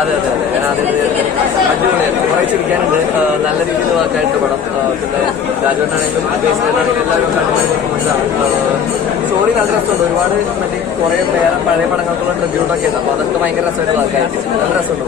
അതെ അതെ അതെ ഞാനത് അടിപൊളിയായിരുന്നു. കുറേ ചിരിക്കാനുണ്ട്. നല്ല രീതിയിൽ വർക്കായിട്ട് പടം. പിന്നെ രാജുവേട്ടനാണെങ്കിലും ബേസിലാണെങ്കിലും എല്ലാവരും അടിപൊളി പെർഫോമൻസാണ്. സ്റ്റോറി നല്ല രസമുണ്ട്. ഒരുപാട് മറ്റേ കുറേ പഴയ പടങ്ങൾക്കുള്ള ട്രിബ്യൂട്ടൊക്കെ ഉണ്ട്. അപ്പോൾ അതൊക്കെ ഭയങ്കര രസമായിട്ട് വർക്കായിട്ട് നല്ല രസമുണ്ട്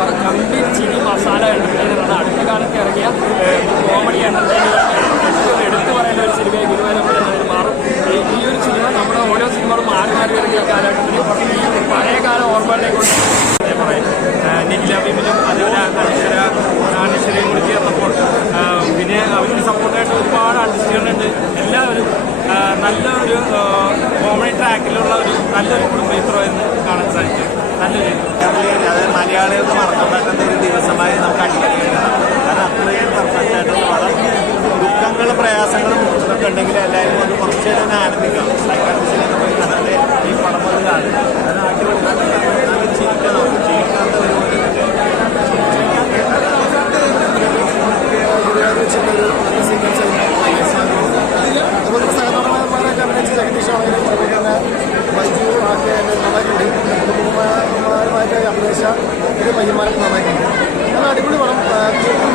പടം. കംപ്ലീറ്റ് ചിരി മസാല എന്റർടൈനറാണ്. അടുത്ത കാലത്ത് ഇറങ്ങിയ കോമഡി എന്റർടൈനർ എടുത്തു പറയുന്ന ഒരു സിനിമയെ ഗുരുവായൂരമ്പലം മാറും. ഈ ഒരു സിനിമ നമ്മുടെ ഓരോ സിനിമകളും മാറി മാറി ഇറങ്ങിയ കാലഘട്ടത്തിൽ ഈ പഴയകാല ഓർമ്മകളെ കൊണ്ട് പറയും. നിഖിലബിമിനും അതുപോലെ അനശ്വരയും കൂടി ചേർന്നപ്പോൾ പിന്നെ അവർക്ക് സപ്പോർട്ടായിട്ട് ഒരുപാട് ആർട്ടിസ്റ്റുകളുണ്ട്. എല്ലാവരും നല്ലൊരു കോമഡി ട്രാക്കിലുള്ള ഒരു നല്ലൊരു കുടുംബചിത്രമായിരുന്നു കാണാൻ സാധിക്കും. നല്ലൊരു അത് മലയാളികൾക്ക് മറക്കാൻ പറ്റുന്ന ഒരു ദിവസമായി നമുക്ക് അംഗീകരിക്കണം. കാരണം അത്രയും പെർഫെക്റ്റ് ആയിട്ടുള്ള പടം. ദുഃഖങ്ങളും പ്രയാസങ്ങളും ഒക്കെ ഉണ്ടെങ്കിൽ എല്ലാവരും ഒന്ന് കുറച്ച് തന്നെ ആനന്ദിക്കാം. സൈക്കാട്രിസ്റ്റിലൊക്കെ പോയി കണ്ടാലേ ഈ പടം വന്ന് കാണും. അത് അടിപൊളി നല്ല ചിരിക്കണം. ചിരിക്കാത്ത ഒരു അതുപോലെ സഹനടന്മാരൊക്കെ അഭിനയിച്ച് ജഗദീഷാണെങ്കിലും അതുപോലെ തന്നെ ബൈജു ഒക്കെ നന്നായിട്ടുണ്ട്. കുടുംബമായിട്ട് അഭിനയിച്ച ഒരു പയ്യന്മാരൊക്കെ നന്നായിട്ടുണ്ട്. നല്ല അടിപൊളി പടം.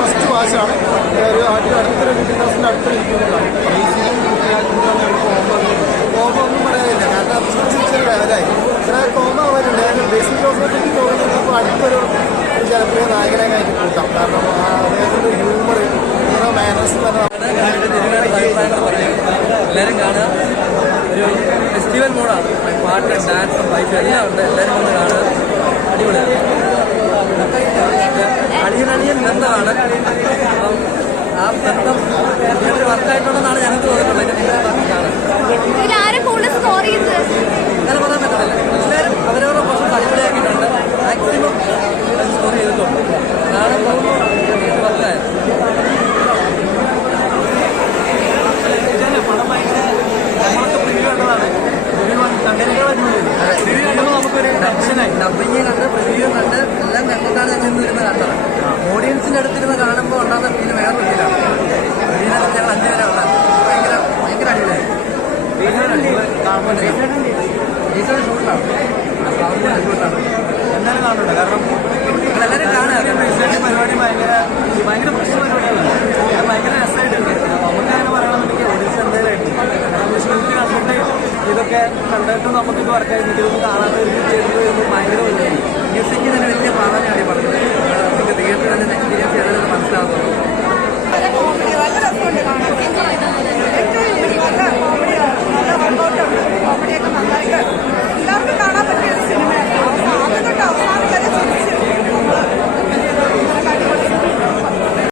മസ്റ്റ് വാച്ചാണ്. ഒരു അടുത്തൊരു 50,000 അടുത്തിരിക്കുന്നതാണ്. കോമ്പോ ഒന്നും പറയാനില്ല. കാരണം ചിരിച്ചൊരു ലെവലായി ഇവിടെ കോമ്പോ പറയുന്നുണ്ട്. ബേസിക് ജോസിനെ തോന്നുന്നത് അടുത്തൊരു ജനപ്രിയ നായകനെ കഴിഞ്ഞ് കൂട്ടാം. കാരണം അദ്ദേഹത്തിൻ്റെ ഹ്യൂമർ ഓരോ മാനേഴ്സും തന്നെ എല്ലാവരും കാണുക. ഒരു ഫെസ്റ്റിവൽ മൂഡാണ്. പാട്ട്, ഡാൻസും ബൈക്ക് എല്ലാം ഉണ്ട്. എല്ലാവരും വന്ന് കാണുക. അടിപൊളിയാണ്. അടിയൻ ബന്ധമാണ്. അപ്പം ആ ബന്ധം ഒരു വർക്കായിട്ടുണ്ടെന്നാണ് ഞങ്ങൾക്ക് തോന്നിയിട്ടുള്ളത്. അങ്ങനെ പറയാൻ പറ്റത്തില്ല. എല്ലാവരും അവരവരുടെ പ്രശ്നം അടിപൊളിയാക്കിയിട്ടുണ്ട്. മാക്സിമം സ്കോർ ചെയ്തിട്ടുണ്ട്. അതാണ് വർക്കായത്. പടം ഭയങ്കര നമ്മളൊക്കെ പ്രിവ്യൂ കണ്ടതാണ്. പ്രിവ്യൂ കണ്ടപ്പോൾ നമുക്കൊരു ടെൻഷനായി. ഡബിങ് കണ്ട് പ്രിവ്യൂ കണ്ട് എല്ലാം കണ്ടിട്ടാണ് ഞങ്ങൾ ഇന്ന് ഇരുന്ന് കണ്ടത്. ഓഡിയൻസിൻ്റെ അടുത്തിരുന്ന് കാണുമ്പോൾ ഉണ്ടാകുന്ന ഫീല് വേറെ ഫീലാണ്. ഇതിനകത്ത് ഞങ്ങൾ 5 പേരെ ഉള്ളത്. ഭയങ്കര അടിപൊളിയായി. ഷൂട്ടാണ് എന്നാലും കാണുന്നുണ്ട്. കാരണം എല്ലാവരും കാണുക. പരിപാടി ഭയങ്കര പ്രശ്ന പരിപാടിയാണ്. ഭയങ്കര രസമായിട്ടുണ്ട്. നമുക്കങ്ങനെ പറയണമെന്നുണ്ടെങ്കിൽ ഓഡിയൻസ് എന്തായാലും ഷൂട്ട് കണ്ടിട്ട് ഇതൊക്കെ കണ്ടിട്ട് നമുക്കിത് വർക്കായിട്ട് ഇതൊന്നും കാണാതെ ചെയ്തത് ഭയങ്കര വലിയ മ്യൂസിക്കിന് വലിയ പ്രാധാന്യമാണ് ഈ പറഞ്ഞത്. നമുക്ക് തിയേറ്ററിൽ തന്നെ എക്സ്പീരിയൻസ് ചെയ്തത് മനസ്സിലാകുന്നു.